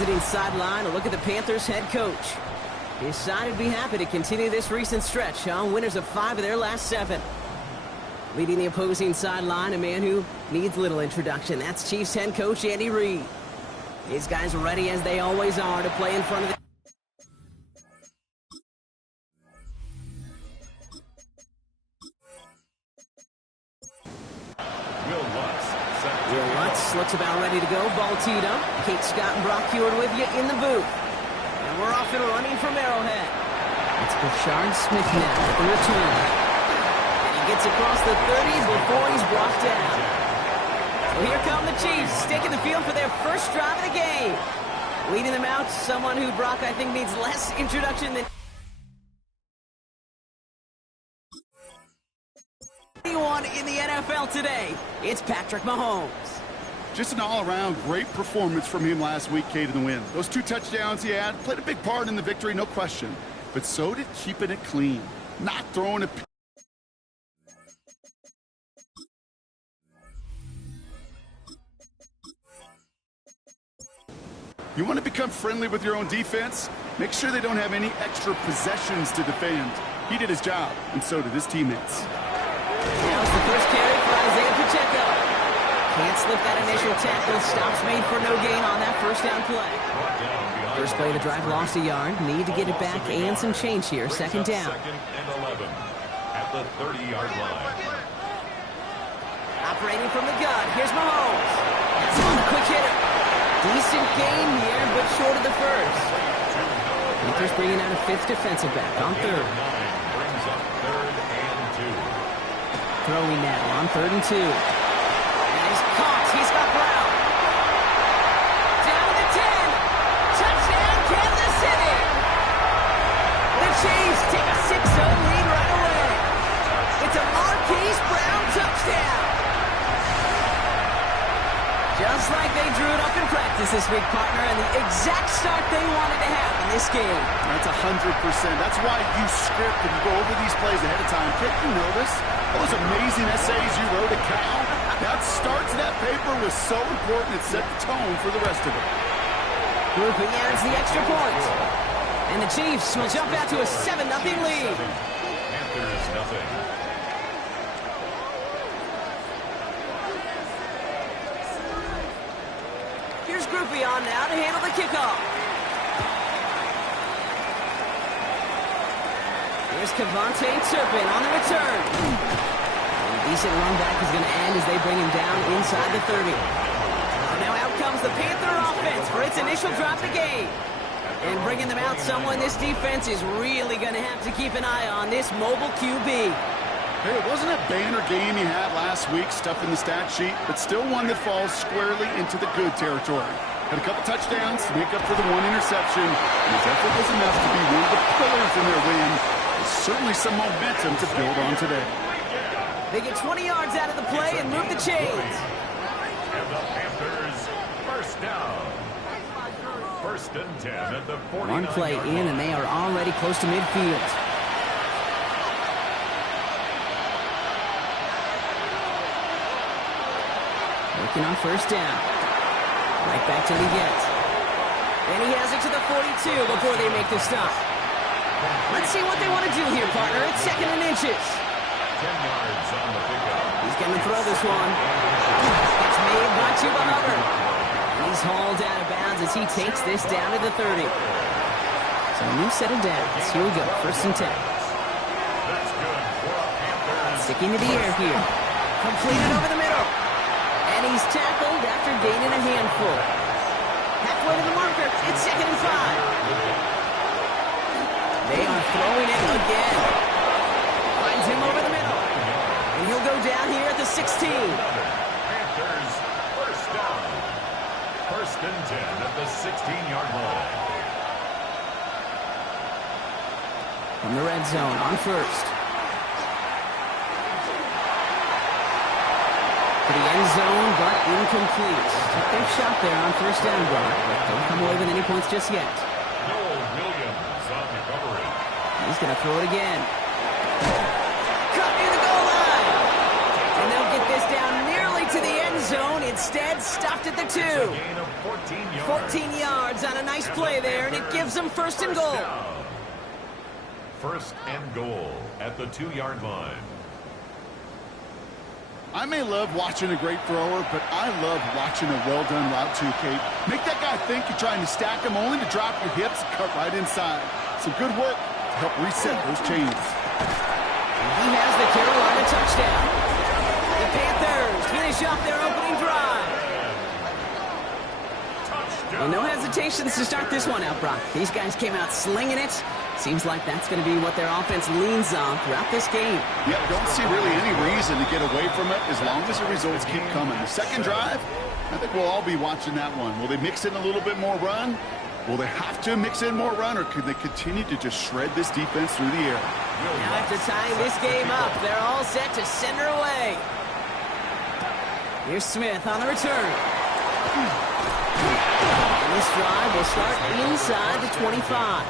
visiting sideline, a look at the Panthers head coach. His side would be happy to continue this recent stretch, winners of 5 of their last 7. Leading the opposing sideline, a man who needs little introduction. That's Chiefs head coach Andy Reid. His guys ready as they always are to play in front of the... Will Lutz looks about ready to go. Ball teed up. Kate Scott and Brock Hewitt with you in the booth. And we're off and running from Arrowhead. It's Brashard Smith now at the return. And he gets across the 30 before he's brought down. So here come the Chiefs, taking the field for their first drive of the game. Leading them out, someone who Brock, I think, needs less introduction than anyone in the NFL today. It's Patrick Mahomes. Just an all-around great performance from him last week, Kate, in the win. Those 2 touchdowns he had played a big part in the victory, no question. But so did keeping it clean, not throwing a... You want to become friendly with your own defense? Make sure they don't have any extra possessions to defend. He did his job, and so did his teammates. Now's the first carry for Isaiah Pacheco. Can't slip that initial tackle. Stops made for no gain on that first down play. First play of the drive lost a yard. Need to get it back and some change here. Second down. Second and 11 at the 30-yard line. Operating from the gun. Here's Mahomes. That's on the quick hitter. Decent gain here, but short of the first. Panthers bringing out a 5th defensive back on 3rd. Brings up 3rd and 2. Throwing now on 3rd and 2. And he's caught. He's got Brown. Down to the 10. Touchdown, Kansas City. The Chiefs take a 6-0 lead right away. It's a Marquise Brown touchdown. Just like they drew it up in practice this week, partner, and the exact start they wanted to have in this game. That's 100%. That's why you script and you go over these plays ahead of time. Can't you notice? Those amazing essays you wrote at Cal, that start to that paper was so important it set the tone for the rest of it. Grouping adds the extra point. And the Chiefs will jump out to a 7-0 lead. Panthers nothing. Here's Groupie on now to handle the kickoff. Here's Kevontae Turpin on the return. And a decent run back is going to end as they bring him down inside the 30. Now out comes the Panther offense for its initial drop of the game. And bringing them out, someone this defense is really going to have to keep an eye on, this mobile QB. Hey, it wasn't a banner game he had last week, stuffed in the stat sheet, but still one that falls squarely into the good territory. Had a couple touchdowns to make up for the 1 interception, and his effort was enough to be one of the pillars in their win. There's certainly some momentum to build on today. They get 20 yards out of the play and move the chains. And the Panthers first down. 1st and 10 at the 49-yard line. One play in, and they are already close to midfield. Working on first down. Right back to Leggett. And he has it to the 42 before they make the stop. Let's see what they want to do here, partner. It's 2nd and inches. 10 yards on the pickup. He's going to throw this one. It's made by Chuba Hubbard. And he's hauled out of bounds as he takes this down to the 30. So a new set of downs. Here we go. 1st and 10. That's good for a Panthers. Sticking to the air here. Completed over the middle. And he's tackled after gaining a handful. Halfway to the marker. It's 2nd and 5. They are throwing it again. Finds him over the middle. And he'll go down here at the 16. Panthers first down. 1st and 10 at the 16-yard line. From the red zone on first. To the end zone, but incomplete. Took their shot there on first down, but don't come away with any points just yet. Noel Williams on the coverage. He's going to throw it again. Cut near the goal line. And they'll get this down nearly to the end zone. It's instead stuffed at the 2. Gain of 14 yards. 14 yards on a nice play there, and it gives them first and goal. Down. First and goal at the 2-yard line. I may love watching a great thrower, but I love watching a well-done route too, Kate. Make that guy think you're trying to stack him only to drop your hips and cut right inside. Some good work to help reset those chains. He has the Carolina touchdown. The Panthers finish off their opening drive. Touchdown. Well, no hesitations to start this one out, Brock. These guys came out slinging it. Seems like that's going to be what their offense leans on throughout this game. Yeah, don't see really any reason to get away from it as long as the results keep coming. The second drive, I think we'll all be watching that one. Will they mix in a little bit more run? Will they have to mix in more run, or could they continue to just shred this defense through the air? Now after tying this game up, they're all set to send her away. Here's Smith on the return. And this drive will start inside the 25.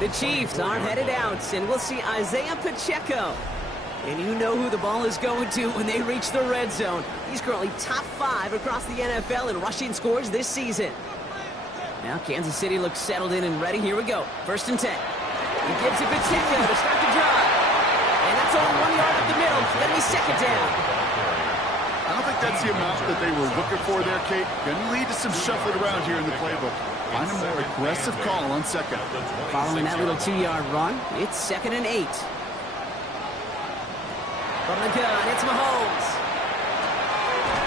The Chiefs aren't headed out, and we'll see Isaiah Pacheco. And you know who the ball is going to when they reach the red zone. He's currently top 5 across the NFL in rushing scores this season. Now Kansas City looks settled in and ready. Here we go. First and 10. He gives it Pacheco to start the drive. And that's only 1 yard up the middle. It's going to be second down. I don't think that's the amount that they were looking for there, Kate. Going to lead to some shuffling around here in the playbook. Find a more aggressive call on second. Following that little 2-yard run, it's second and 8. From the gun, it's Mahomes.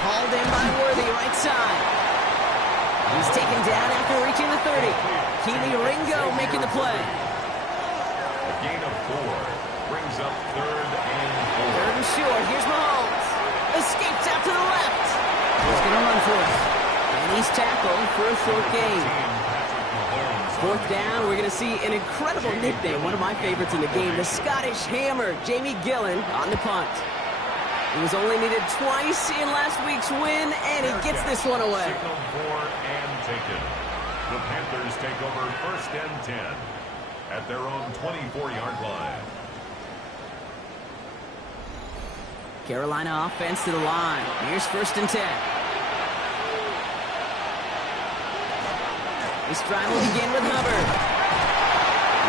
Hauled in by Worthy, right side. He's taken down after reaching the 30. Keely Ringo making the play. A gain of 4 brings up third and 4. Third and short, here's Mahomes. Escapes out to the left. He's going to run for it. And he's tackled for a short gain. Fourth down, we're going to see an incredible nickname, one of my favorites in the game, the Scottish Hammer, Jamie Gillen, on the punt. He was only needed twice in last week's win, and he gets this one away. Signal for and taken. The Panthers take over first and 10 at their own 24-yard line. Carolina offense to the line. Here's first and 10. This drive will begin with Hubbard.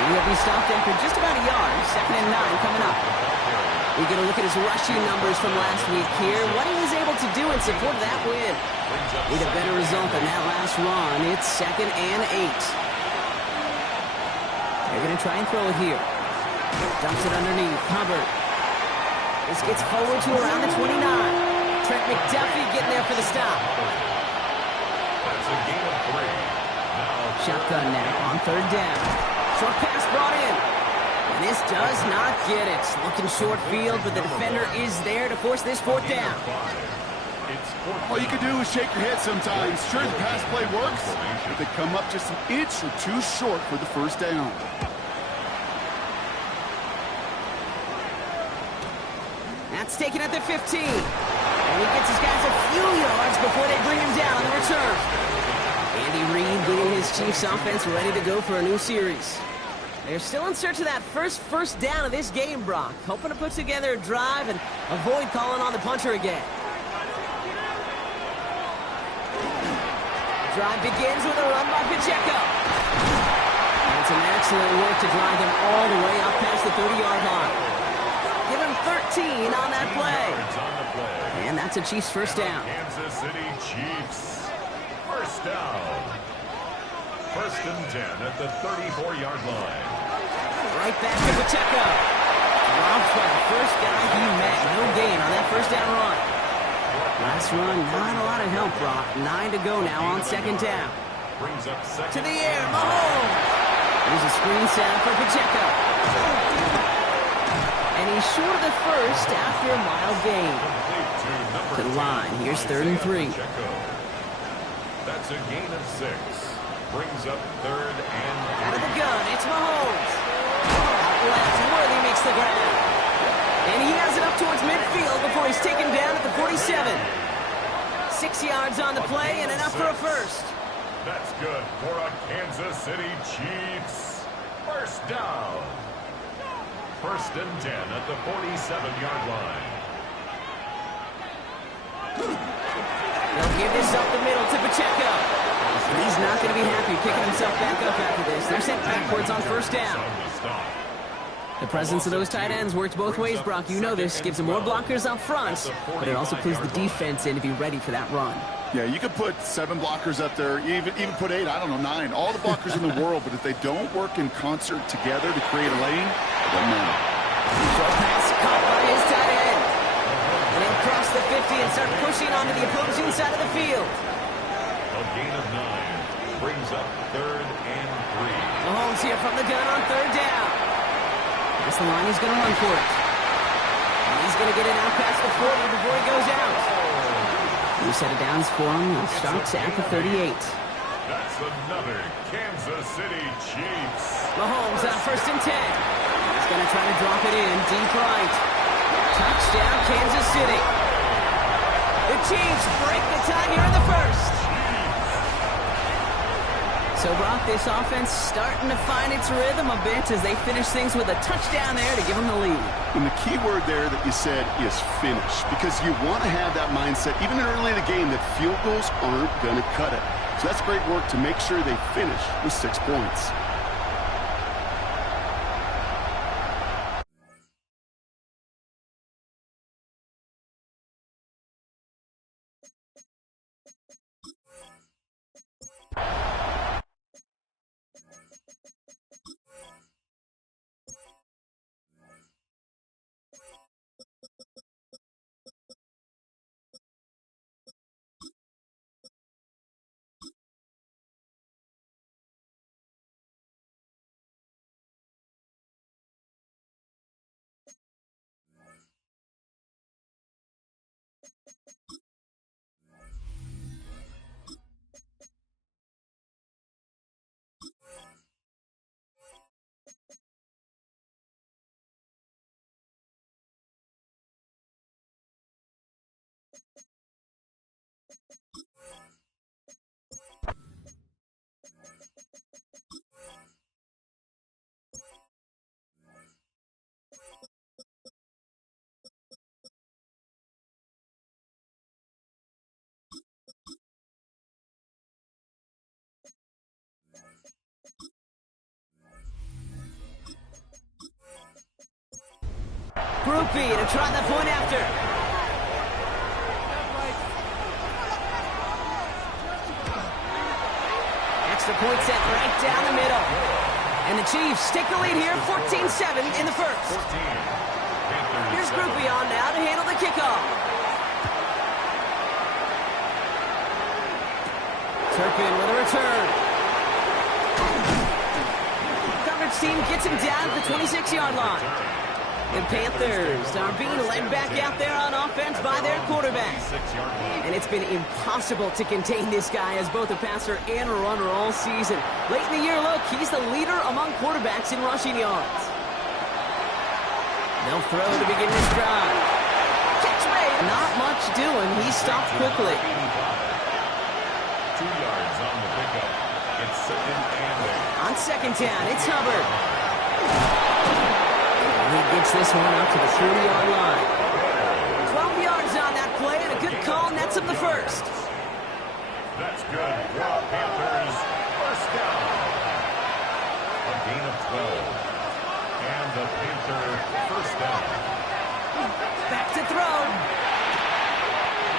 He'll be stopped after just about a yard. Second and 9 coming up. We get a look at his rushing numbers from last week here. What he was able to do in support of that win. Need a better result than that last run. It's second and 8. They're going to try and throw it here. Dumps it underneath. Hubbard. This gets forward to around the 29. Trent McDuffie getting there for the stop. That's a gain of 3. Shotgun now on third down. Short pass brought in. And this does not get it. Looking short field, but the defender is there to force this fourth down. All you can do is shake your head sometimes. Sure, the pass play works, but they come up just an inch or two short for the first down. That's taken at the 15. And he gets his guys a few yards before they bring him down on the return. Andy Reid getting his Chiefs offense ready to go for a new series. They're still in search of that first down of this game, Brock. Hoping to put together a drive and avoid calling on the punter again. Drive begins with a run by Pacheco. And some excellent work to drive them all the way up past the 30-yard line. Give him 13 on that play. And that's a Chiefs first down. Kansas City Chiefs. First down. First and 10 at the 34-yard line. Right back to Pacheco. Dropped by the first guy he met. No gain on that first down run. Last run, not a lot of help, Brock. 9 to go now on second down. Brings up second. To the air, Mahomes. There's a screen set for Pacheco. And he's short of the first after a mild gain. To the line, here's third and 3. That's a gain of 6. Brings up third and 3. Out of the gun, it's Mahomes. Out left, Worthy makes the grab. And he has it up towards midfield before he's taken down at the 47. 6 yards on the play and enough for a first. That's good for a Kansas City Chiefs. First down. First and 10 at the 47-yard line. give this up the middle to Pacheco. He's not going to be happy picking himself back up after this. They're sent backwards on first down. The presence of those tight ends works both ways, Brock. You know this. Gives them more blockers up front, but it also clues the defense in to be ready for that run. Yeah, you could put 7 blockers up there, even put 8, I don't know, 9. All the blockers in the world, but if they don't work in concert together to create a lane, it doesn't matter. Throw pass caught by his tight end. And he'll cross the 50 and start pushing onto the opposing side of the field. A gain of 9 brings up 3rd and 3. Mahomes here from the gun on 3rd down. That's the line. He's going to run for it. And he's going to get it out past the 40 before he goes out. New set of downs for him. He starts at the 38. That's another Kansas City Chiefs. Mahomes on 1st and 10. He's going to try to drop it in deep right. Touchdown, Kansas City. The Chiefs break the tie here in the first. So, Brock, this offense starting to find its rhythm a bit as they finish things with a touchdown there to give them the lead. And the key word there that you said is finish, because you want to have that mindset, even early in the game, that field goals aren't going to cut it. So that's great work to make sure they finish with 6 points. Groupie to try the point after. Extra point set right down the middle. And the Chiefs take the lead here, 14-7 in the first. Here's Groupie on now to handle the kickoff. Turpin with a return. Coverage team gets him down at the 26-yard line. The Panthers are being led back out there on offense by their quarterback. And it's been impossible to contain this guy as both a passer and a runner all season. Late in the year, look, he's the leader among quarterbacks in rushing yards. They'll throw to begin this drive. Catch made. Not much doing. He stopped quickly. 2 yards on the pickup. It's 2nd and 8. On 2nd down, it's Hubbard. He gets this one up to the 30-yard line. 12 yards on that play, and a good call nets him the first. That's good. Panthers, 1st down. A gain of 12. And the Panther 1st down. Back to throw.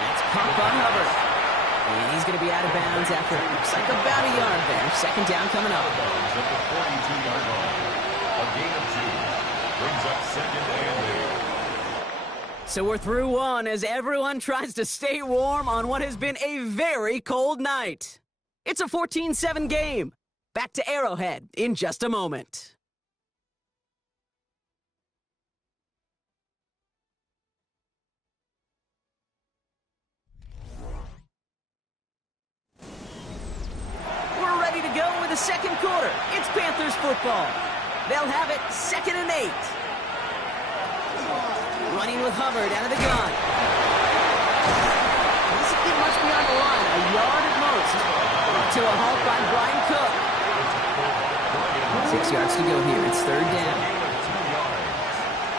That's pump on Hubbard. And he's going to be out of bounds after looks like about a yard there. 2nd down coming up. At the 42-yard line. A gain of 2. Brings up 2nd and 8. So we're through one as everyone tries to stay warm on what has been a very cold night. It's a 14-7 game. Back to Arrowhead in just a moment. We're ready to go with the 2nd quarter. It's Panthers football. They'll have it 2nd and 8. Running with Hubbard out of the gun. Doesn't get much beyond the line. A yard at most. To a halt by Brian Cook. 6 yards to go here. It's 3rd down.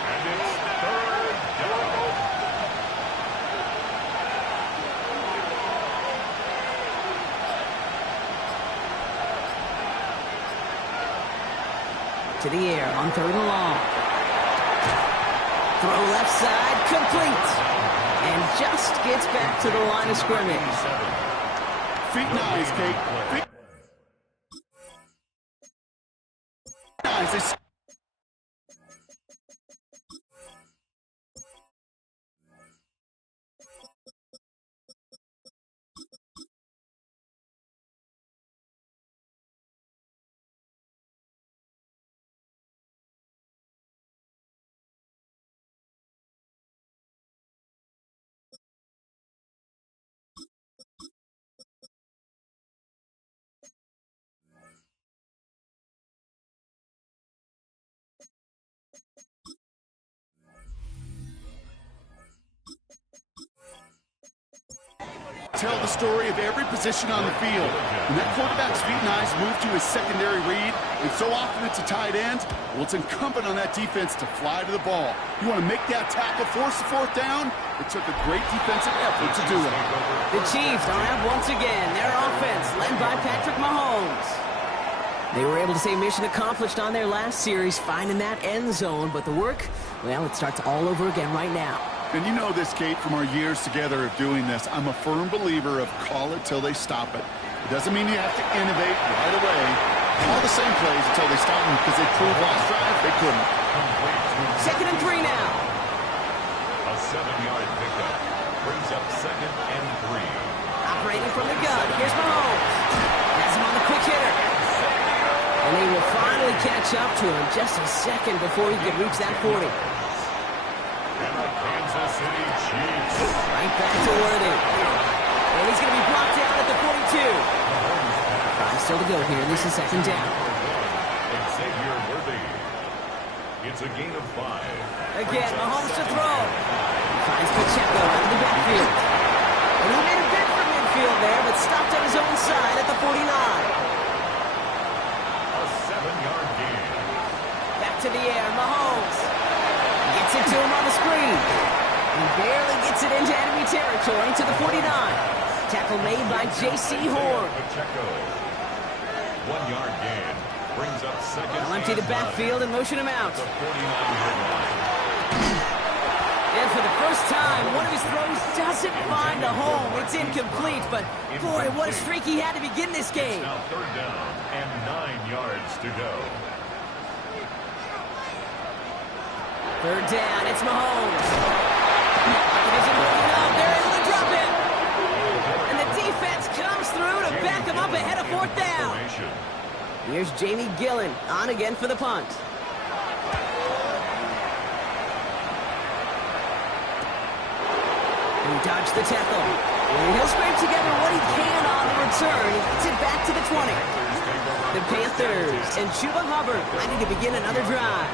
And it's 3rd down. To the air on 3rd and long. Throw left side, complete. And just gets back to the line of scrimmage. Feet nice, Kate. Feet nice. Tell the story of every position on the field. When that quarterback's feet and eyes move to his secondary read, and so often it's a tight end, well, it's incumbent on that defense to fly to the ball. You want to make that tackle, force the 4th down? It took a great defensive effort to do it. The Chiefs are out once again. Their offense led by Patrick Mahomes. They were able to say mission accomplished on their last series, finding that end zone, but the work, well, it starts all over again right now. And you know this, Kate, from our years together of doing this. I'm a firm believer of call it till they stop it. It doesn't mean you have to innovate right away. Call the same plays until they stop them, because they proved last drive they couldn't. 2nd and 3 now. A 7-yard pickup brings up 2nd and 3. Operating from the gun. Here's Mahomes. Has him on the quick hitter. And they will finally catch up to him just a second before he can reach that 40. And the Kansas City Chiefs. Right back to Worthy. And he's going to be blocked down at the 42. 5 still to go here. This is 2nd down. Xavier Worthy. It's a gain of 5. Again, Mahomes to throw. Finds Pacheco out of the backfield. And he made a bid for midfield there, but stopped on his own side at the 49. A 7-yard gain. Back to the air, Mahomes. Gets it to him on the screen. He barely gets it into enemy territory to the 49. Tackle made by J.C. Horn. Pacheco. 1-yard gain. Brings up 2nd. They'll empty the backfield and motion him out. The 49-yard line. And for the first time, one of his throws doesn't find a home. It's incomplete, but boy, what a streak he had to begin this game. Now 3rd down and 9 yards to go. 3rd down, it's Mahomes. Isn't looking up, they're able to drop him. And the defense comes through to back him up ahead of 4th down. Here's Jamie Gillen on again for the punt. He dodged the tackle. And he'll scrape together what he can on the return. He gets it back to the 20. The Panthers and Chuba Hubbard ready to begin another drive.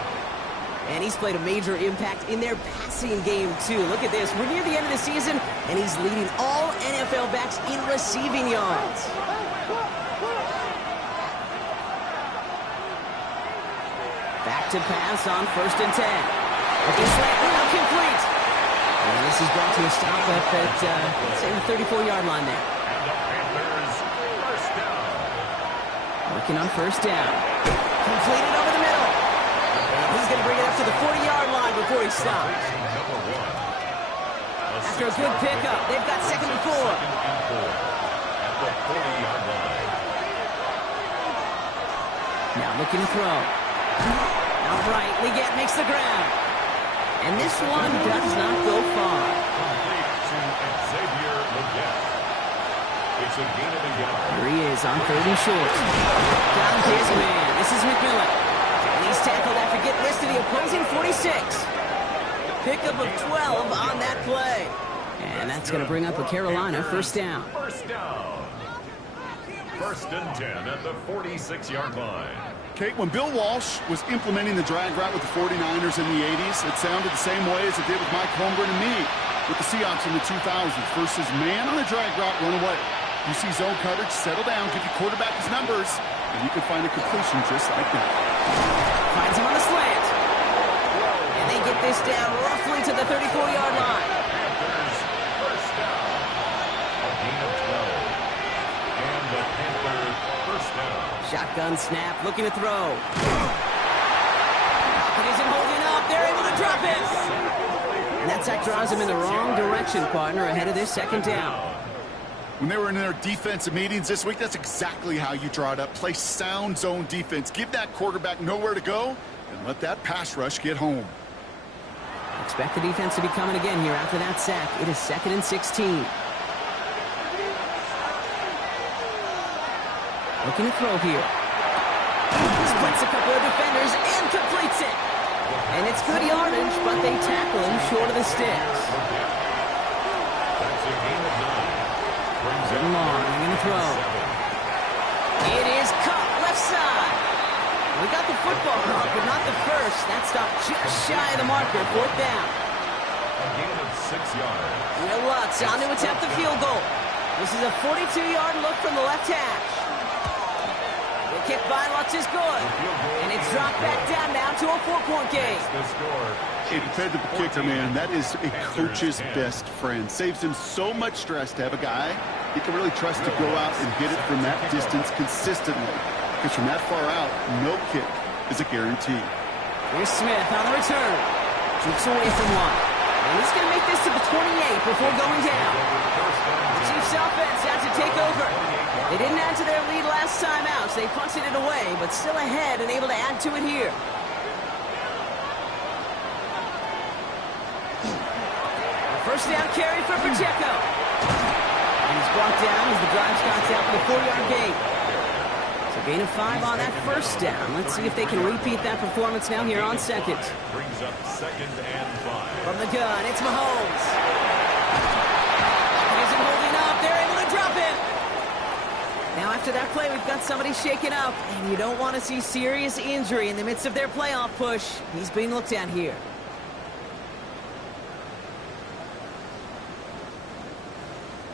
And he's played a major impact in their passing game, too. Look at this. We're near the end of the season, and he's leading all NFL backs in receiving yards. Back to pass on 1st and 10. With this slant now complete. And this is brought to a stop up at, say, the 34-yard line there. And the Panthers, 1st down. Working on 1st down. Completed over the middle. He's going to bring it up to the 40-yard line before he stops. After a good pickup, they've got 2nd and 4. At the 40-yard line. Now looking to throw. Outright, Leggett makes the ground. And this one does not go far. Complete to Xavier Leggett. It's a gain of a yard. Here he is on 3rd and short. Down to his man. This is McMillan. He's tackled after getting this to the opposing 46. Pickup of 12 on that play. And that's going to bring up a Carolina 1st down. 1st down. 1st and 10 at the 46-yard line. Kate, when Bill Walsh was implementing the drag route with the 49ers in the 80s, it sounded the same way as it did with Mike Holmgren and me with the Seahawks in the 2000s. Versus man on a drag route, run away. You see zone coverage, settle down, give your quarterback his numbers, and you can find a completion just like that. Finds him on the slant. And they get this down roughly to the 34-yard line. Panthers, 1st down. A gain of 12. And the Panthers, 1st down. Shotgun snap, looking to throw. up. They're able to drop it. And that sack draws him in the wrong direction, partner, ahead of this second down. When they were in their defensive meetings this week, that's exactly how you draw it up. Play sound zone defense. Give that quarterback nowhere to go and let that pass rush get home. Expect the defense to be coming again here after that sack. It is 2nd and 16. Looking to throw here. Splits a couple of defenders and completes it. And it's good yardage, but they tackle him short of the sticks. Long, they're going to throw. It is caught left side. We got the football caught, but not the first. That stopped just shy of the marker. 4th down. A gain of 6 yards. Will Lutz on to attempt the field goal. This is a 42-yard look from the left hash. The kick by Lutz is good. And it's dropped back down now to a 4-point game. A dependable kicker, man, that is a coach's best friend. Saves him so much stress to have a guy he can really trust to go out and hit it from that distance consistently. Because from that far out, no kick is a guarantee. Here's Smith on the return. Keeps away from one. And he's going to make this to the 28 before going down. The Chiefs offense out to take over. They didn't add to their lead last time out, so they punted it away, but still ahead and able to add to it here. First down carry for Pacheco. And he's brought down as the drive starts out with a 4-yard gain. So gain of 5 on that first down. Let's see if they can repeat that performance now here on second. Brings up 2nd and 5. From the gun, it's Mahomes. He isn't holding up. They're able to drop him. Now after that play, we've got somebody shaken up. And you don't want to see serious injury in the midst of their playoff push. He's being looked at here.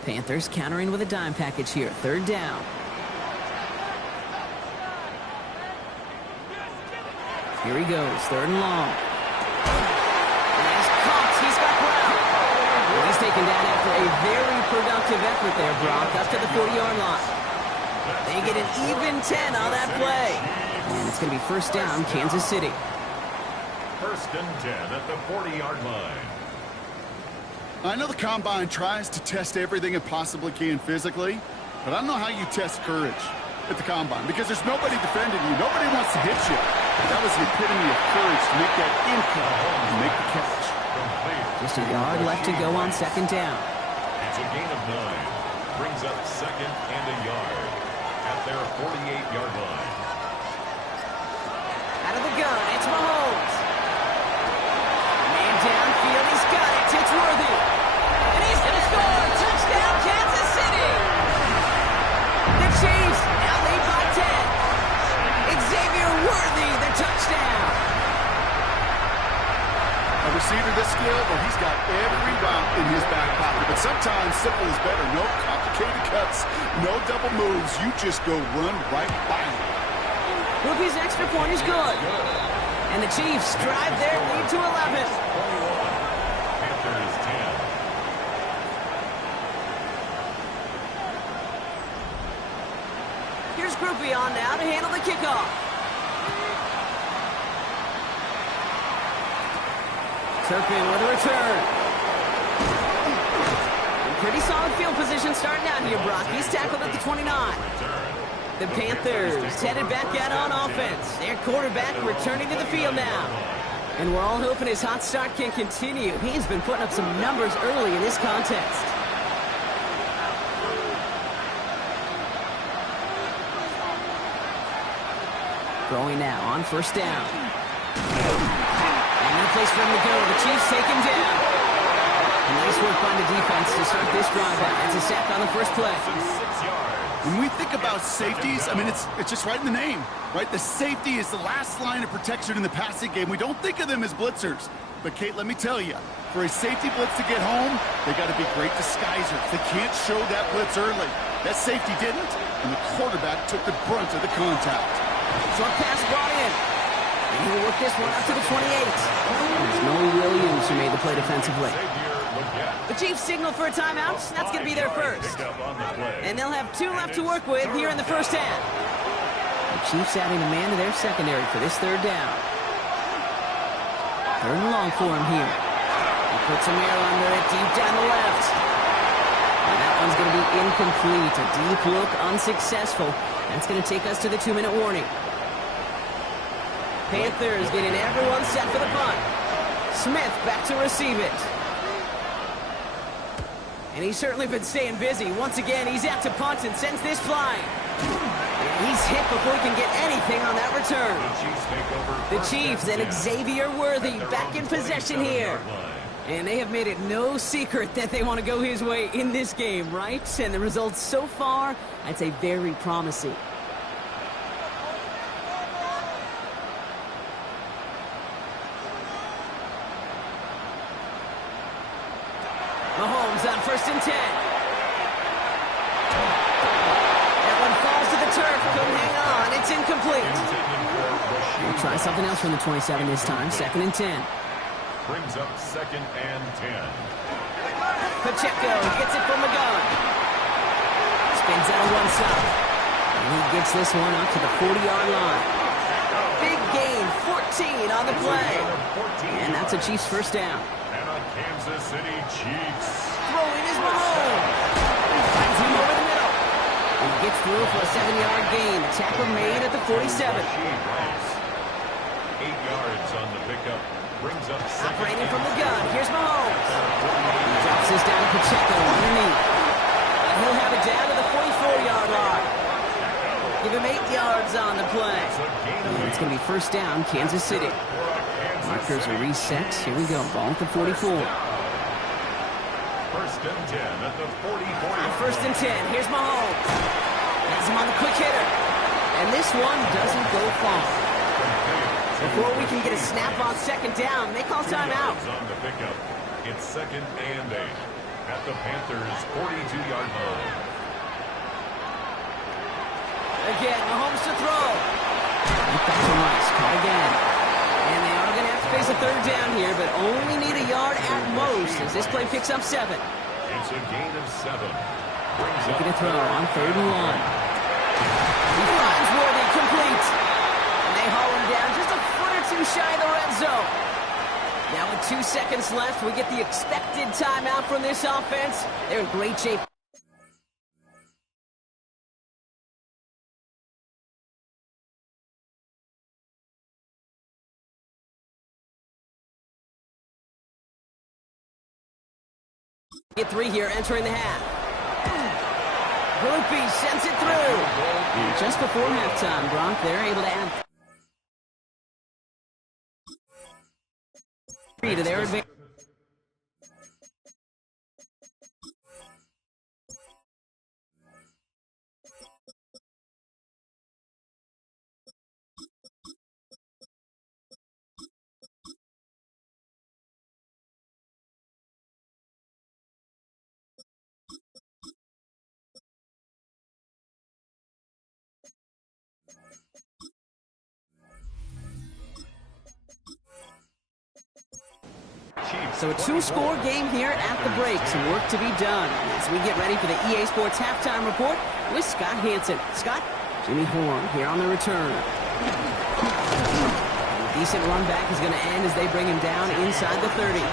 Panthers countering with a dime package here. 3rd down. Here he goes. 3rd and long. And he's caught. He's got Brown. Well, he's taken down after a very productive effort there, Brock, up to the 40-yard line. They get an even 10 on that play. And it's going to be 1st down, Kansas City. 1st and 10 at the 40-yard line. I know the Combine tries to test everything it possibly can physically, but I don't know how you test courage at the Combine because there's nobody defending you. Nobody wants to hit you. That was the epitome of courage to make that impact and make the catch. Just a yard left to go on 2nd down. It's a gain of 9. Brings up 2nd and a yard at their 48-yard line. Out of the gun, it's Mahomes. Man downfield, he's got it. It's Worthy. And he's going to score. Touchdown, Kansas City. The Chiefs now lead by 10. Xavier Worthy, the touchdown. A receiver this skilled, well, he's got every route in his back pocket. But sometimes simple is better. No complicated cuts, no double moves. You just go run right by him. Rookie's extra point is good. And the Chiefs drive their lead to 11. Panthers 10. Here's Groupie on now to handle the kickoff. Turpin with a return. Pretty solid field position starting out here, Brock. He's tackled at the 29. The Panthers headed back out on offense. Their quarterback returning to the field now. And we're all hoping his hot start can continue. He's been putting up some numbers early in this contest. Throwing now on 1st down. And no place for him to go. The Chiefs take him down. And nice work by the defense to start this drive out. It's a sack on the first play. 6 yards. When we think about safeties, I mean, it's just right in the name, right? The safety is the last line of protection in the passing game. We don't think of them as blitzers. But, Kate, let me tell you, for a safety blitz to get home, they got to be great disguisers. They can't show that blitz early. That safety didn't, and the quarterback took the brunt of the contact. Short pass brought in. And he'll work this one up to the 28. There's Noah Williams who made the play defensively. The Chiefs signal for a timeout. That's going to be their first. And they'll have 2 left to work with here in the first half. The Chiefs adding a man to their secondary for this 3rd down. Third and long for him here. He puts some air under it deep down the left. And that one's going to be incomplete. A deep look, unsuccessful. That's going to take us to the 2-minute warning. Panthers getting everyone set for the punt. Smith back to receive it. And he's certainly been staying busy. Once again, he's out to punt and sends this flying. And he's hit before he can get anything on that return. The Chiefs and Xavier Worthy back in possession here. And they have made it no secret that they want to go his way in this game, right? And the results so far, I'd say very promising. Mahomes on 1st and 10. That one falls to the turf. Couldn't hang on. It's incomplete. We'll try something else from the 27 this time. 2nd and 10. Brings up 2nd and 10. Pacheco gets it from the gun. Spins out of one side. And he gets this one up to the 40-yard line. Big gain, 14 on the play. And that's a Chiefs first down. And a Kansas City Chiefs. Throwing is Mahomes. Finds him over the middle. And he gets through for a 7-yard gain. The tackle made at the 47. 8 yards on the pickup. Brings up operating from the gun. Here's Mahomes. He drops this down to Pacheco underneath. And he'll have it down to the 44-yard line. Give him 8 yards on the play. And it's going to be first down, Kansas City. Markers are reset. Here we go. Ball at the 44. 1st and 10 at the 44. On 1st and 10, here's Mahomes. Has him on the quick hitter. And this one doesn't go far. Before we can get a snap on 2nd down, they call timeout. On the pickup. It's 2nd and 8 at the Panthers' 42-yard line. Again, Mahomes to throw. Back to Rice. Caught again. And they are going to have to face a 3rd down here, but only need a yard at most as this play picks up 7. It's a gain of 7. Looking to throw on 3rd and 1. He finds Worthy complete. And they haul him down just a foot or two shy of the red zone. Now with 2 seconds left, we get the expected timeout from this offense. They're in great shape. Get 3 here entering the half. Groupie sends it through. And just before halftime, Gronk, they're able to add 3 to their advantage. So a 2-score game here at the break. Some work to be done as we get ready for the EA Sports Halftime Report with Scott Hansen. Scott, Jimmy Horn here on the return. A decent run back is going to end as they bring him down inside the 30. The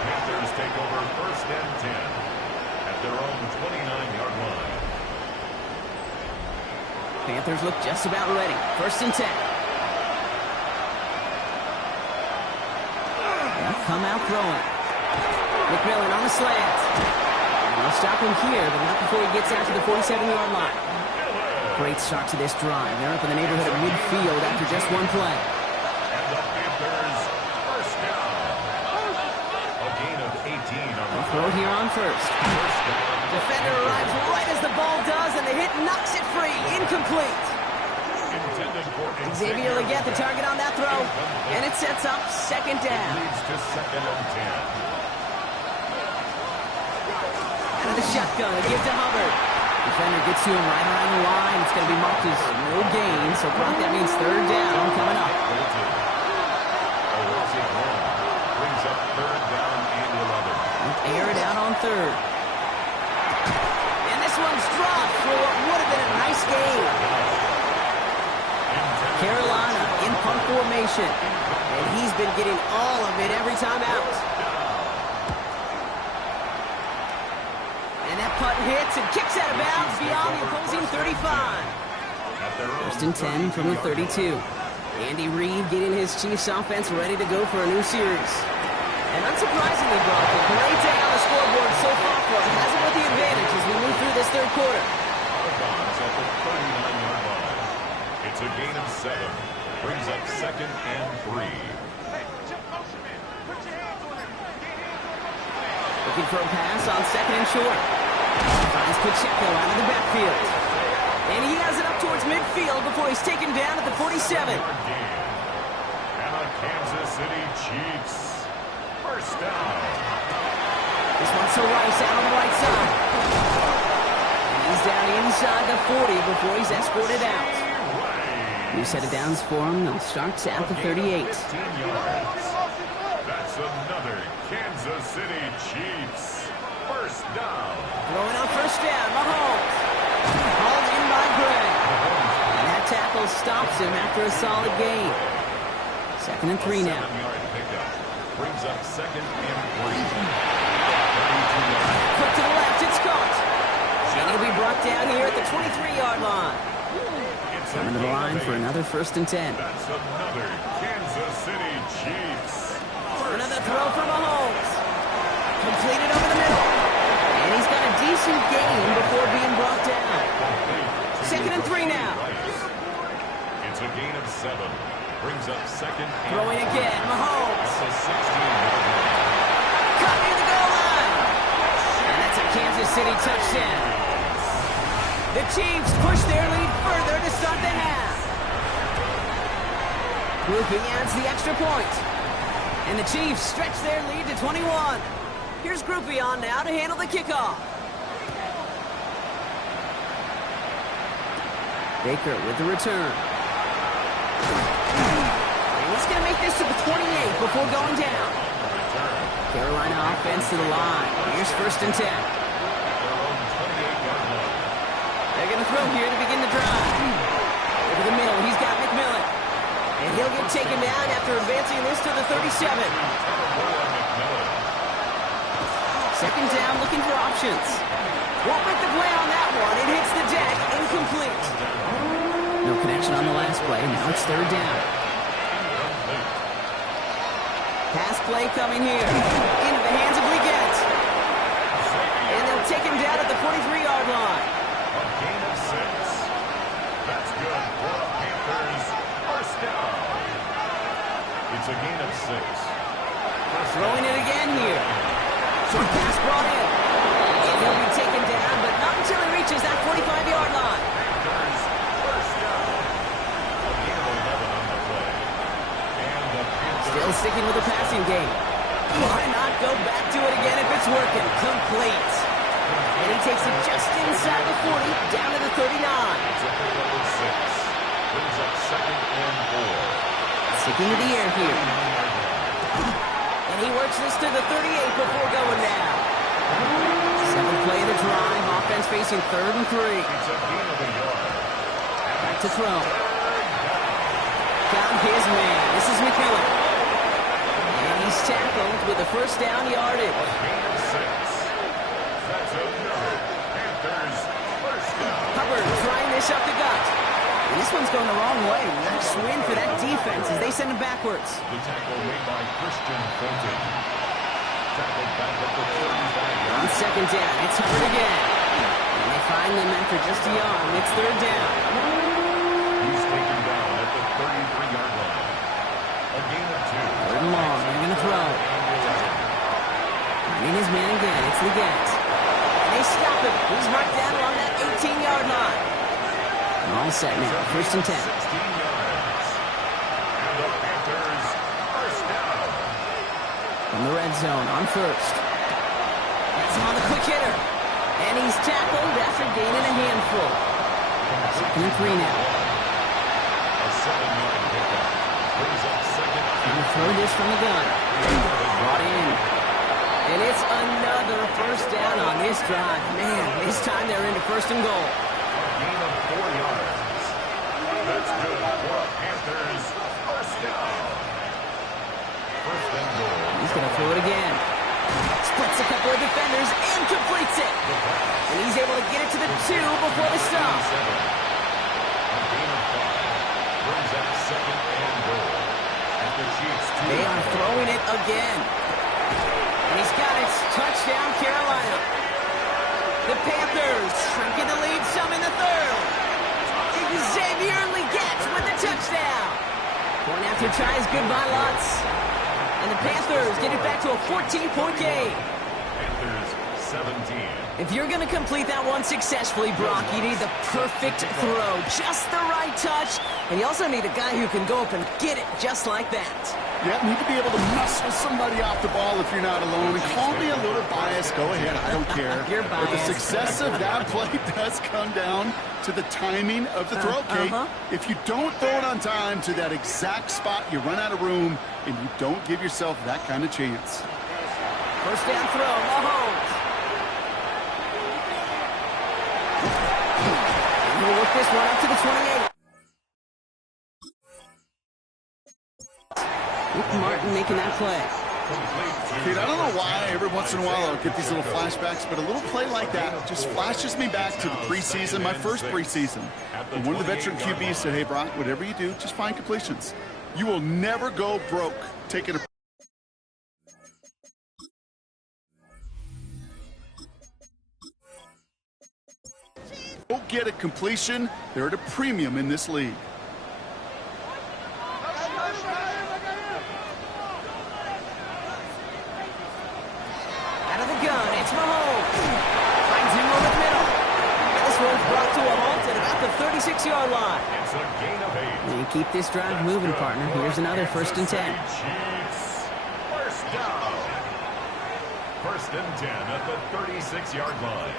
Panthers take over 1st and 10 at their own 29-yard line. Panthers look just about ready. 1st and 10. Come out throwing. McMillan on the slant. They'll stop him here, but not before he gets out to the 47-yard line. Great start to this drive. They're up in the neighborhood of midfield after just one play. And the Panthers first down. A gain of 18 on the throw here on 1st. Defender arrives right as the ball does, and the hit knocks it free. Incomplete. Xavier will get the target on that throw, and it sets up 2nd down. Leads to 2nd and 10. Out of the shotgun, a give to Hubbard. Defender gets to him right around the line. It's going to be marked as no gain, so Brock, that means 3rd down coming up. Brings up 3rd down and 11. Air it out on 3rd. And this one's dropped for what would have been a nice game. Carolina in punt formation. And he's been getting all of it every time out. And that punt hits and kicks out of bounds beyond the opposing 35. First and 10 from the 32. Andy Reid getting his Chiefs offense ready to go for a new series. And unsurprisingly, Brock, a great day on the scoreboard so far for him. Has him with the advantage as we move through this third quarter. Out of bounds at the 39-yard line. It's a gain of 7. Brings up 2nd and 3. Looking for a pass on 2nd and short. Finds Pacheco out of the backfield. And he has it up towards midfield before he's taken down at the 47. And the Kansas City Chiefs. First down. This one's to Rice out on the right side. And he's down inside the 40 before he's escorted out. New set of downs for him. They'll start at the 38. 15 yards. That's another Kansas City Chiefs. First down. Throwing on first down, Mahomes. Hauled in by Gray. And that tackle stops him after a solid gain. 2nd and 3 now. 7-yard pickup. Brings up 2nd and 3. Quick to the left, it's caught. And he'll be brought down here at the 23-yard line. Coming to the line for another 1st and 10. That's another Kansas City Chiefs. Another throw for Mahomes. Completed over the middle. And he's got a decent gain before being brought down. 2nd and 3 now. It's a gain of 7. Brings up 2nd and Throwing again, Mahomes. That's a 16-yard line. Cut near the goal line. And that's a Kansas City touchdown. The Chiefs push their lead further to start the half. Grouping adds the extra point. And the Chiefs stretch their lead to 21. Here's Groupie on now to handle the kickoff. Baker with the return. And he's going to make this to the 28 before going down. Carolina offense to the line. Here's 1st and 10. They're going to throw here to begin the drive. Over the middle, he's got McMillan. And he'll get taken down after advancing this to the 37. 2nd down, looking for options. Won't make the play on that one. It hits the deck, incomplete. No connection on the last play. Now it's 3rd down. Pass play coming here. Into the hands of Leggett. And they'll take him down at the 43-yard line. A gain of 6. That's good for the Panthers. First down. It's a gain of 6. Throwing it again here. Short pass brought in. And he'll be taken down, but not until he reaches that 45-yard line. Panthers, first down. A gain of 11 on the play. And the Panthers Still sticking with the passing game. Why not go back to it again if it's working? Complete. And he takes it just inside the 40, down to the 39. It's a pickup of 6. Brings up 2nd and 4. Sticking to the air here. And he works this to the 38 before going down. 7th play of the drive. Offense facing 3rd and 3. It's a gain of a yard. Back to throw. Found his man. This is McMillan. And he's tackled with the first down yardage. A gain of 6. That's another Panthers first down. Hubbard trying this up the gut. And this one's going the wrong way. Nice win for that defense as they send him backwards. The tackle made by Christian Fulton. Tackled back at the 35. On 2nd down, it's Hubbard again. And they find them after just a yard. It's 3rd down. He's taken down at the 33-yard line. A gain of 2. 3rd and long. They're going to throw. Finding his man again. It's Leggett. And they stop him. He's marked down along that 18-yard line. All set now. 1st and 10. 16 yards. And the Panthers first down. From the red zone on 1st. That's him on the quick hitter. And he's tackled after gaining a handful. 2nd and 3 now. A 7-yard pickup. Brings up 2nd And the throw this from the gun. Brought in. And it's another first down on this drive. Man, this time they're into 1st and goal. gain of 4 yards. That's good for Panthers first down. First and goal. He's going to throw it again. Splits a couple of defenders and completes it. And he's able to get it to the 2 before the stop. A gain of 5 brings up second and goal. And the Chiefs They are throwing it again. And he's got it. Touchdown, Carolina. The Panthers shrinking the lead some in the third. Xavier Legette with the touchdown. Point after tries, goodbye, Lutz. And the Panthers get it back to a 14-point game. Panthers 17. If you're going to complete that one successfully, Brock, you need the perfect throw, just the right touch, and you also need a guy who can go up and get it just like that. Yeah, need to be able to muscle somebody off the ball if you're not alone. And call me a little biased. Go ahead. I don't care. You're biased. But the success of that play does come down to the timing of the throw, Kate. If you don't throw it on time to that exact spot, you run out of room, and you don't give yourself that kind of chance. First down throw, Mahomes. And he'll work this one up to the 28. Luke Martin making that play. Kate, I don't know why every once in a while I'll get these little flashbacks, but a little play like that just flashes me back to the preseason, my first preseason. And one of the veteran QBs said, hey, Brock, whatever you do, just find completions. You will never go broke taking a Go get a completion. They're at a premium in this league. Out of the gun, it's Mahomes. Finds him over the middle. And this one's brought to a halt at about the 36-yard line. It's a gain of 8. You keep this drive moving, partner. Here's another first and 10. Chiefs. First down. First and 10 at the 36-yard line.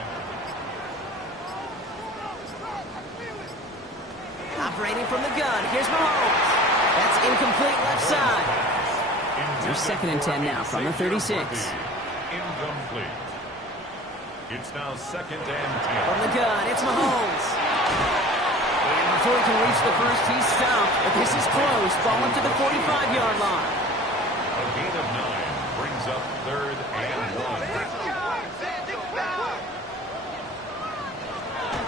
Operating from the gun, here's Mahomes. That's incomplete left side. There's second and 10 now from the 36. Incomplete. It's now second and 10. From the gun, it's Mahomes. And before he can reach the first, he's stopped. But this is close. Ball up to the 45-yard line. A gain of 9 brings up third and 1.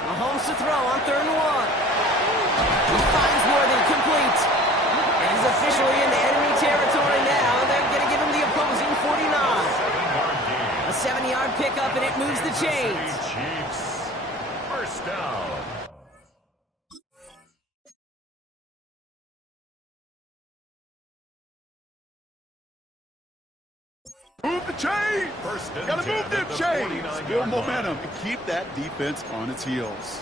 Mahomes to throw on third and 1. He finds Worthy, complete. And he's officially in enemy territory now. They're going to give him the opposing 49. A 7-yard pickup, and it moves the chains. Chiefs. First down. Move the chains! First and Gotta 10 move them at the chains! 49-yard Build line. momentum and keep that defense on its heels.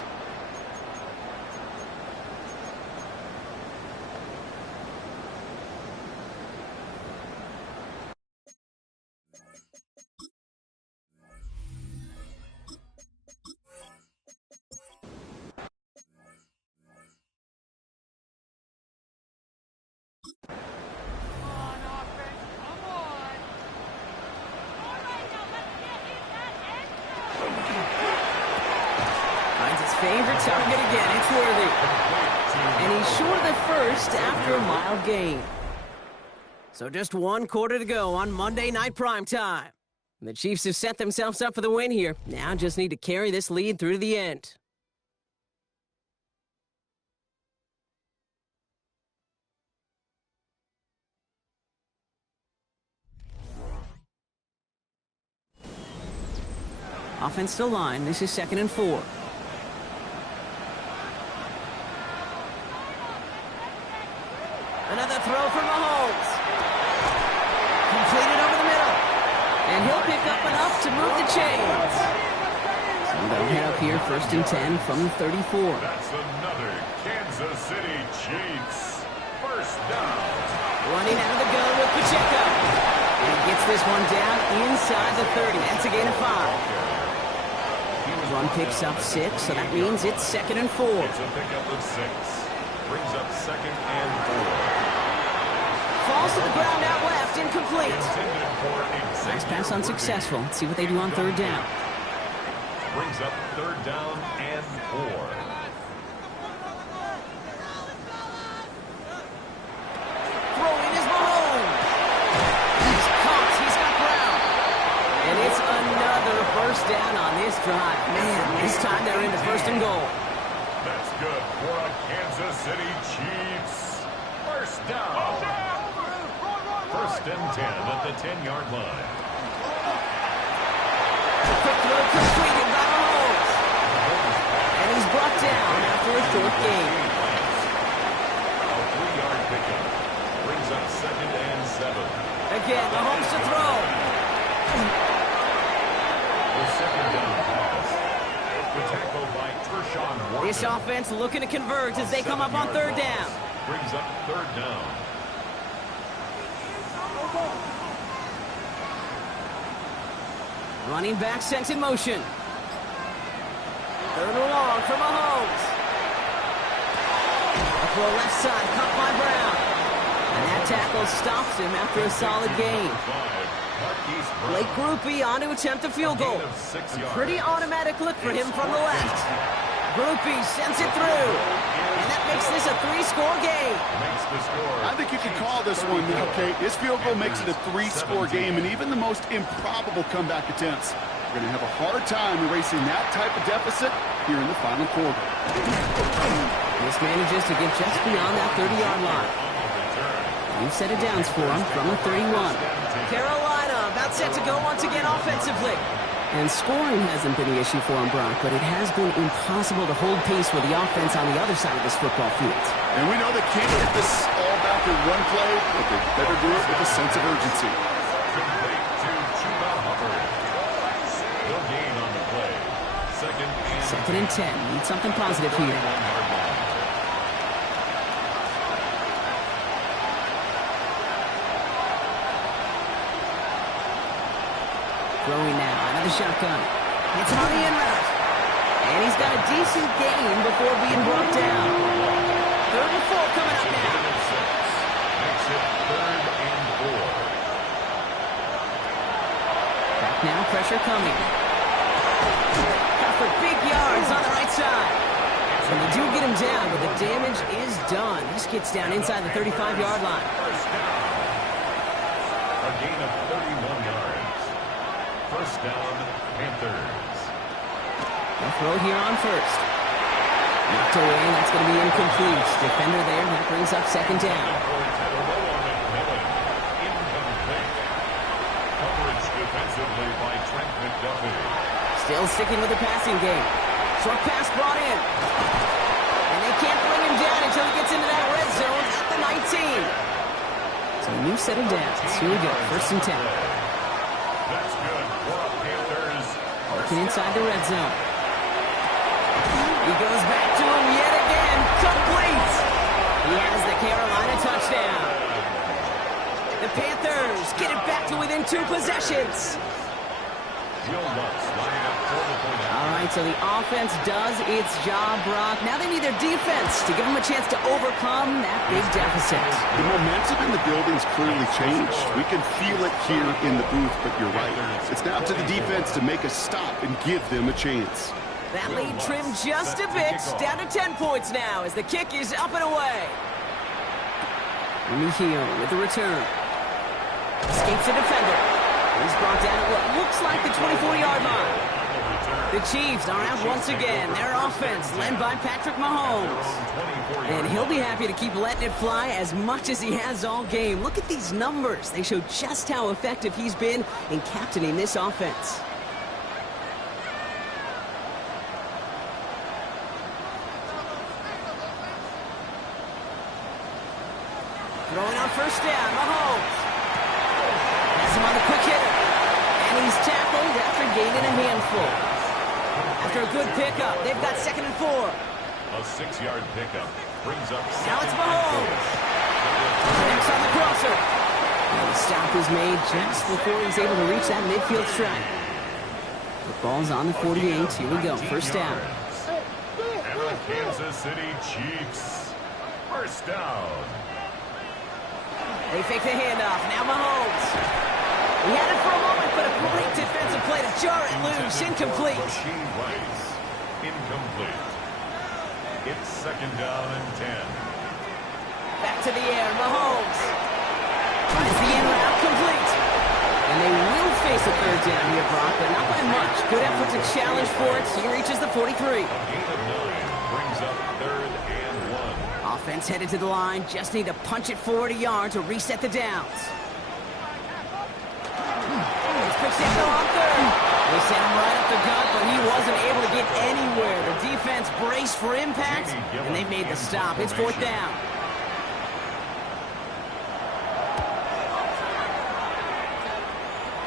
Favorite target again, it's Worthy. And he's short of the first after a mild gain. So just one quarter to go on Monday Night Primetime. The Chiefs have set themselves up for the win here. Now just need to carry this lead through to the end. Offense to line. This is second and 4. Another throw for Mahomes. Completed over the middle. And he'll pick up enough to move the chains. So they'll head up here first and 10 from the 34. That's another Kansas City Chiefs. First down. Running out of the gun with Pacheco. And he gets this one down inside the 30. That's a gain of 5. Run picks up 6, so that means it's second and 4. It's a pickup of 6. Brings up second and 4. Falls to the ground out left, incomplete. Intended for a Nice pass unsuccessful. Let's see what they do on third down. Brings up third down and 4. Throwing is Mahomes. first down on this drive. Man, this time they're into first and goal. That's good for a Kansas City Chiefs. First down. First and 10 at the 10-yard line. Quick throw completed by Mahomes. And he's brought down after a short gain. A 3-yard pickup brings up second and 7. Again, Mahomes to throw. The second down pass. The tackle by Tershawn Wharton. This offense looking to convert as they come up on third down. Brings up third down. Running back sent in motion. Third and long for Mahomes. A throw left side, caught by Brown. And that tackle stops him after a solid gain. Blake Groupie on to attempt a field goal. A pretty automatic look for him from the left. Groupie sends it through. And that makes this a 3-score game. I think you can call this one, okay? This field goal makes it a 3-score game, and even the most improbable comeback attempts are going to have a hard time erasing that type of deficit here in the final quarter. This manages to get just beyond that 30-yard line. New set of downs for him from the 31. Carolina about set to go once again offensively. And scoring hasn't been the issue for him, Brock, but it has been impossible to hold pace with the offense on the other side of this football field. And we know they can't get this all back in one play, but they better do it with a sense of urgency. Complete to Chuba Hubbard. No gain on the play. Second and 10. Need something positive here. Throwing now, another shotgun. Hits him on the end route. And he's got a decent gain before being brought down. Third and 4 coming up now. Makes it third and 4. Back now, pressure coming. Got for big yards on the right side. And they do get him down, but the damage is done. This gets down inside the 35-yard line. First down. A gain of 31 yards. First down, Panthers. A throw here on first. Knocked away, that's going to be incomplete. Defender there, that brings up second down. Incomplete. Coverage defensively by Trent McDuffie. Still sticking with the passing game. Short pass brought in. And they can't bring him down until he gets into that red zone at the 19. So a new set of downs. Here we go, first and 10. That's good for the Panthers. Working inside the red zone. He goes back to him yet again. Complete. He has the Carolina touchdown. The Panthers get it back to within 2 possessions. All right, so the offense does its job, Brock. Now they need their defense to give them a chance to overcome that big deficit. The momentum in the building's clearly changed. We can feel it here in the booth, but you're right. It's now to the defense to make a stop and give them a chance. That lead trimmed just a bit, down to 10 points now as the kick is up and away. Mejio with the return. Escapes the defender. He's brought down at what looks like the 24-yard line. The Chiefs are out once again. Their offense led by Patrick Mahomes. And he'll be happy to keep letting it fly as much as he has all game. Look at these numbers. They show just how effective he's been in captaining this offense. Throwing on first down, Mahomes. Has him on the quick hitter. And he's tackled after gaining a handful. After a good pickup, they've got second and 4. A 6-yard pickup brings up now it's Mahomes. Next on the crosser. And the stop is made just before he's able to reach that midfield strike. The ball's on the 48. Here we go. First down. And the Kansas City Chiefs. First down. They fake the handoff. Now Mahomes. He had it for a moment, but a great defensive play to jar it loose. Incomplete. Machine Rice. Incomplete. It's second down and 10. Back to the air. Mahomes. Tries the in route complete. And they will face a third down here, Brock, but not by much. Good effort to challenge for it. He reaches the 43. A gain of 9 brings up 3rd and 1. Offense headed to the line. Just need to punch it forward a yard to reset the downs. It's Pacheco on 3rd. They sent him right up the gut, but he wasn't able to get anywhere. The defense braced for impact, and they made the stop. It's 4th down.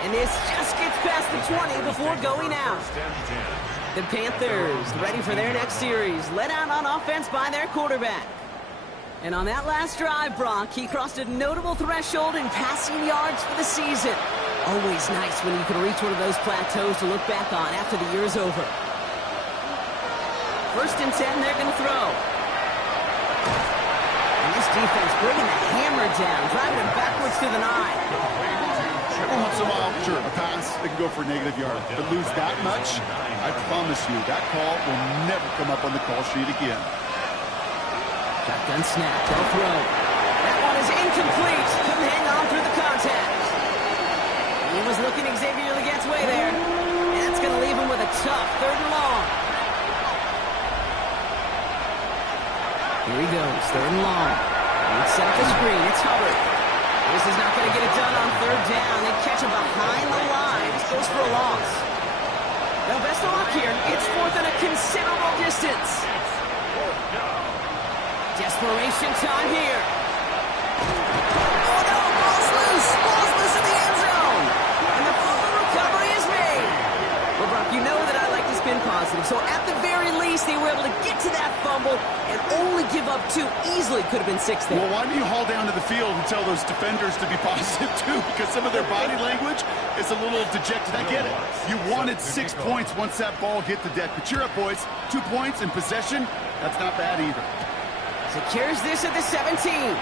And this just gets past the 20 before going out. The Panthers ready for their next series, led out on offense by their quarterback. And on that last drive, Brock, he crossed a notable threshold in passing yards for the season. Always nice when you can reach one of those plateaus to look back on after the year's over. 1st and 10, they're going to throw. And this defense bringing the hammer down, driving him backwards to the 9. Every once in a while, sure, a pass, they can go for a negative yard. But lose that much, I promise you, that call will never come up on the call sheet again. Shotgun snap, they'll throw. That one is incomplete. Couldn't hang on through the contact. He was looking Xavier Legette's way there. And that's going to leave him with a tough 3rd and long. Here he goes, 3rd and long. Let's set up the screen. It's Hubbard. This is not going to get it done on 3rd down. They catch him behind the lines. Goes for a loss. Now, best of luck here. It's 4th and a considerable distance. Desperation time here. Oh, no. Ball's loose. Ball's loose in the end zone. And the fumble recovery is made. Well, Brock, you know that I like to spin positive. So at the very least, they were able to get to that fumble and only give up 2. Easily could have been 6 there. Well, why don't you haul down to the field and tell those defenders to be positive, too? Because some of their body language is a little dejected. I get it. You wanted 6 points once that ball hit the deck. But cheer up, boys. 2 points in possession, that's not bad either. Secures this at the 17. And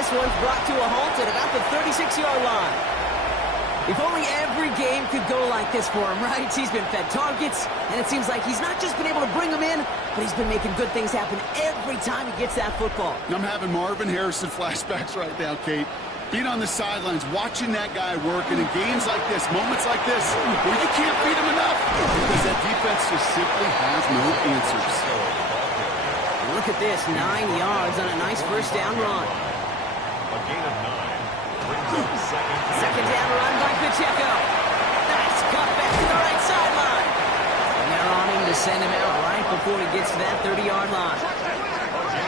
this one's brought to a halt at about the 36-yard line. If only every game could go like this for him, right? He's been fed targets, and it seems like he's not just been able to bring them in, but he's been making good things happen every time he gets that football. I'm having Marvin Harrison flashbacks right now, Kate. Being on the sidelines, watching that guy work, and in games like this, moments like this, where you can't beat him enough, because that defense just simply has no answers. Look at this, 9 yards on a nice 1st down run. A gain of 9 brings up 2nd down run by Pacheco. Nice cut back to the right sideline. And they're on him to send him out right before he gets to that 30-yard line.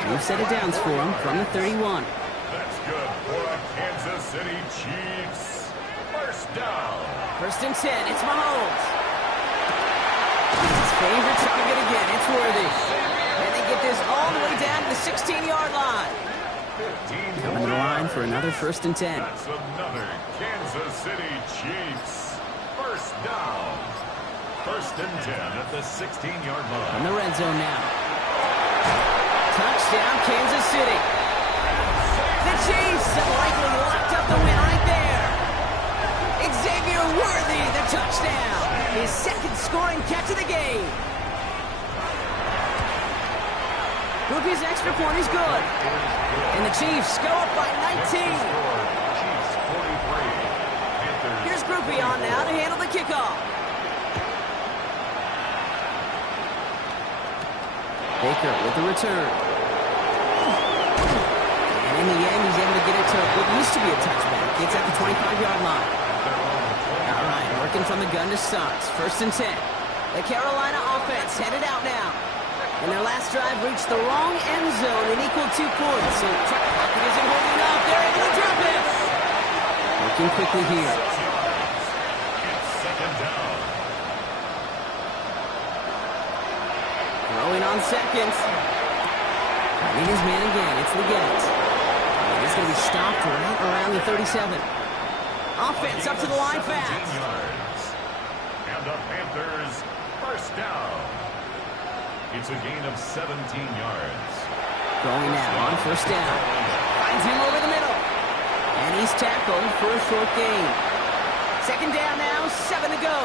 New set of downs for him from the 31. That's good for the Kansas City Chiefs. 1st down. 1st and 10, it's Mahomes. His favorite target again, it's Worthy. And they get this all the way down to the 16-yard line. Coming to the line for another 1st and 10. That's another Kansas City Chiefs. 1st down. 1st and 10 at the 16-yard line. In the red zone now. Touchdown, Kansas City. The Chiefs have likely locked up the win right there. Xavier Worthy, the touchdown. His 2nd scoring catch of the game. Groupie's extra point is good. And the Chiefs go up by 19. Here's Groupie on now to handle the kickoff. Baker with the return. And in the end, he's able to get it to what used to be a touchback. Gets at the 25-yard line. All right, working from the gun to Suggs. 1st and 10. The Carolina offense headed out now. And their last drive reached the wrong end zone and equaled 2 points. So Chuck Pocket isn't holding up. They're able to drop it. Working quickly here. It's 2nd down. Throwing on 2nd. Finding his man again. It's Legette. And he's going to be stopped right around the 37. Offense up to the line fast. Yards. And the Panthers 1st down. It's a gain of 17 yards. Going now on 1st down. Finds him over the middle. And he's tackled for a short gain. 2nd down now, 7 to go.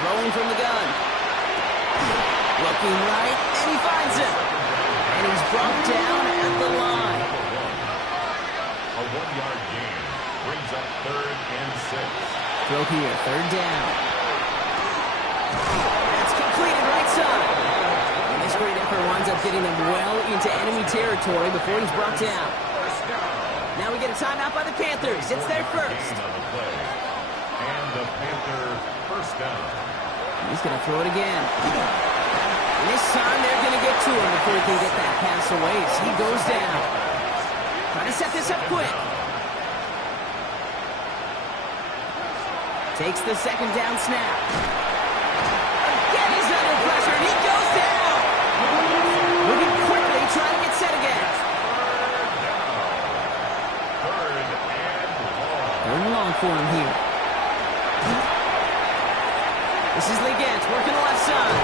Throwing from the gun. Looking right, and he finds him. And he's brought down at the line. A 1-yard gain. Brings up 3rd and 6. Throw here, 3rd down. That's completed right side. And this great effort winds up getting them well into enemy territory before he's brought down. First down. Now we get a timeout by the Panthers. It's their first. Gain on the play. And the Panther first down. He's going to throw it again. And this time they're going to get to him before he can get that pass away. So he goes down. Trying to set this up quick. Takes the 2nd down snap. Again, he's under pressure, and he goes down. Moving quickly, trying to get set again. Third and long for him here. This is Legant working the left side.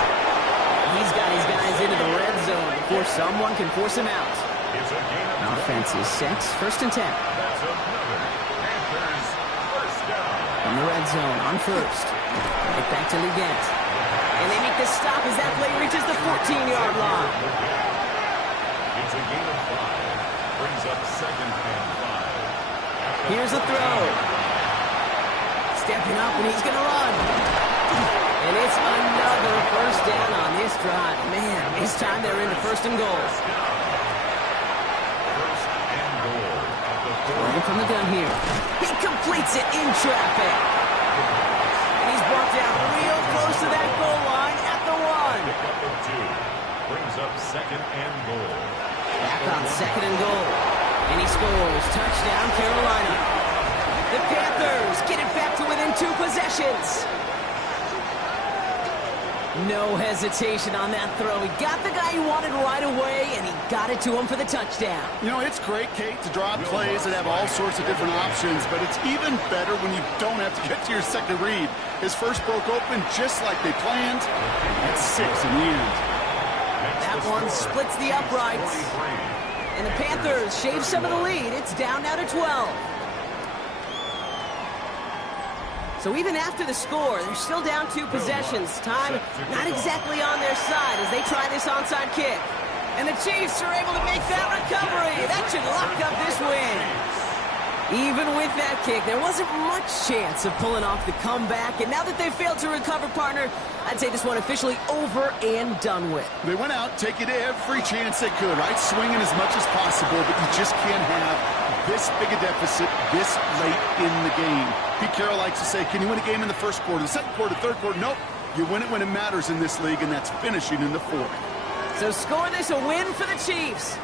He's got his guys into the red zone before someone can force him out. It's a gain of Offense is set. 1st and 10. That's another Panthers first down. From the red zone on 1st. Right back to Legant. And they make the stop as that play reaches the 14-yard line. It's a gain of 5. Brings up 2nd and 5. Here's a throw. Stepping up, and he's going to run. And it's another first down on this drive. Man, this time they're into 1st and goal. First and goal at the 4. Running from the gun here. He completes it in traffic. And he's brought down real close to that goal line at the 1. Pickup of 2. Brings up 2nd and goal. Back on 2nd and goal. And he scores. Touchdown, Carolina. The Panthers get it back to within 2 possessions. No hesitation on that throw. He got the guy he wanted right away, and he got it to him for the touchdown. You know, it's great, Kate, to draw plays that have all sorts of different options, but it's even better when you don't have to get to your second read. His first broke open just like they planned. That's 6 in the end. That one splits the uprights. And the Panthers shave some of the lead. It's down now to 12. So even after the score, they're still down 2 possessions. Time not exactly on their side as they try this onside kick. And the Chiefs are able to make that recovery. That should lock up this win. Even with that kick, there wasn't much chance of pulling off the comeback. And now that they've failed to recover, partner, I'd say this one officially over and done with. They went out taking every chance they could, right? Swinging as much as possible, but you just can't have this big a deficit this late in the game. Pete Carroll likes to say, can you win a game in the 1st quarter, the 2nd quarter, 3rd quarter? Nope. You win it when it matters in this league, and that's finishing in the 4th. So score this a win for the Chiefs.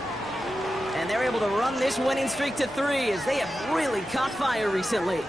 And they're able to run this winning streak to 3 as they have really caught fire recently.